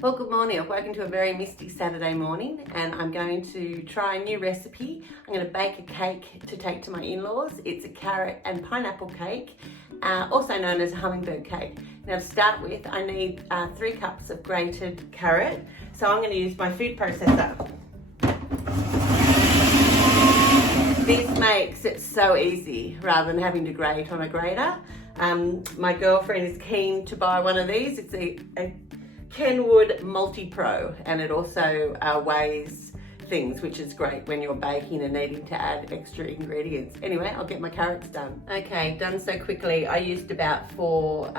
Well, good morning. I've woken to a very misty Saturday morning and I'm going to try a new recipe. I'm going to bake a cake to take to my in-laws. It's a carrot and pineapple cake, also known as a hummingbird cake. Now to start with, I need 3 cups of grated carrot. So I'm going to use my food processor. This makes it so easy rather than having to grate on a grater. My girlfriend is keen to buy one of these. It's a Kenwood Multi-Pro, and it also weighs things, which is great when you're baking and needing to add extra ingredients. Anyway, I'll get my carrots done. Okay, done so quickly. I used about 4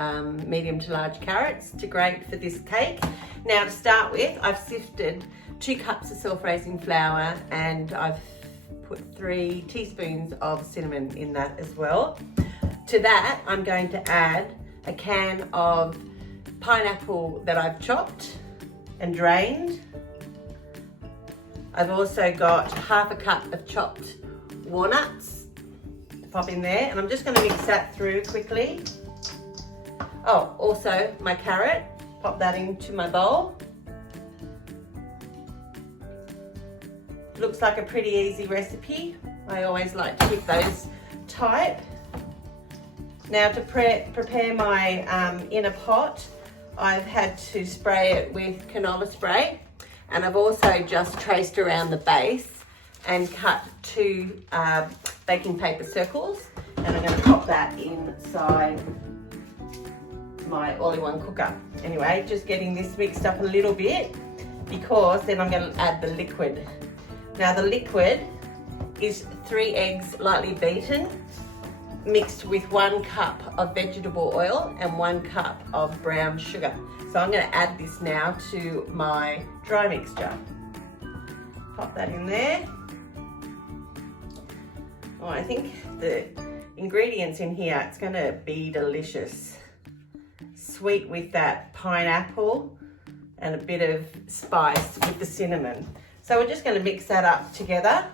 medium to large carrots to grate for this cake. Now to start with, I've sifted 2 cups of self-raising flour and I've put 3 teaspoons of cinnamon in that as well. To that, I'm going to add a can of pineapple that I've chopped and drained. I've also got half a cup of chopped walnuts to pop in there, and I'm just going to mix that through quickly. Oh, also my carrot, pop that into my bowl. Looks like a pretty easy recipe. I always like to keep those tight. Now to prepare my inner pot, I've had to spray it with canola spray, and I've also just traced around the base and cut 2 baking paper circles, and I'm going to pop that inside my all-in-one cooker. Anyway, just getting this mixed up a little bit because then I'm going to add the liquid. Now the liquid is 3 eggs lightly beaten, mixed with 1 cup of vegetable oil and 1 cup of brown sugar. So I'm going to add this now to my dry mixture. Pop that in there. Oh, I think the ingredients in here, it's going to be delicious. Sweet with that pineapple and a bit of spice with the cinnamon. So we're just going to mix that up together.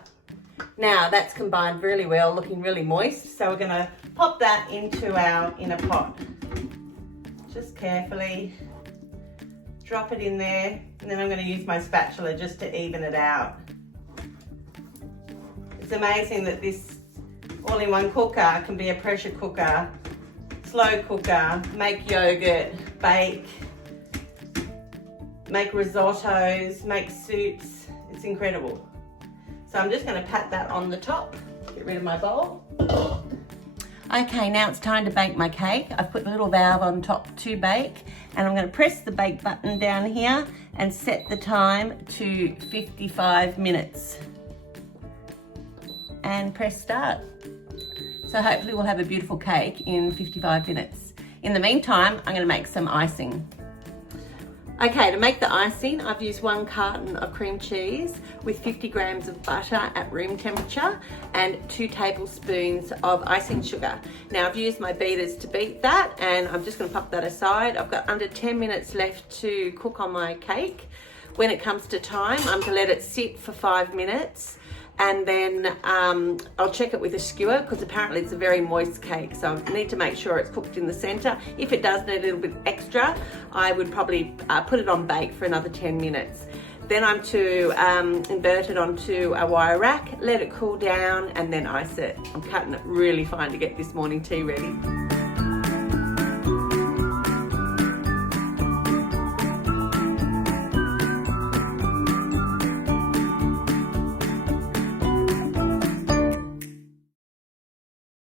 Now that's combined really well, looking really moist. So we're going to pop that into our inner pot. Just carefully drop it in there, and then I'm going to use my spatula just to even it out. It's amazing that this all-in-one cooker can be a pressure cooker, slow cooker, make yogurt, bake, make risottos, make soups. It's incredible. So I'm just going to pat that on the top, get rid of my bowl. Okay, now it's time to bake my cake. I've put the little valve on top to bake, and I'm going to press the bake button down here and set the time to 55 minutes. And press start. So hopefully we'll have a beautiful cake in 55 minutes. In the meantime, I'm going to make some icing. Okay, to make the icing, I've used 1 carton of cream cheese with 50 grams of butter at room temperature and 2 tablespoons of icing sugar. Now I've used my beaters to beat that, and I'm just going to pop that aside. I've got under 10 minutes left to cook on my cake. When it comes to time, I'm going to let it sit for 5 minutes, and then I'll check it with a skewer because apparently it's a very moist cake, so I need to make sure it's cooked in the center. If it does need a little bit extra, I would probably put it on bake for another 10 minutes. Then I'm to invert it onto a wire rack, let it cool down, and then ice it. I'm cutting it really fine to get this morning tea ready.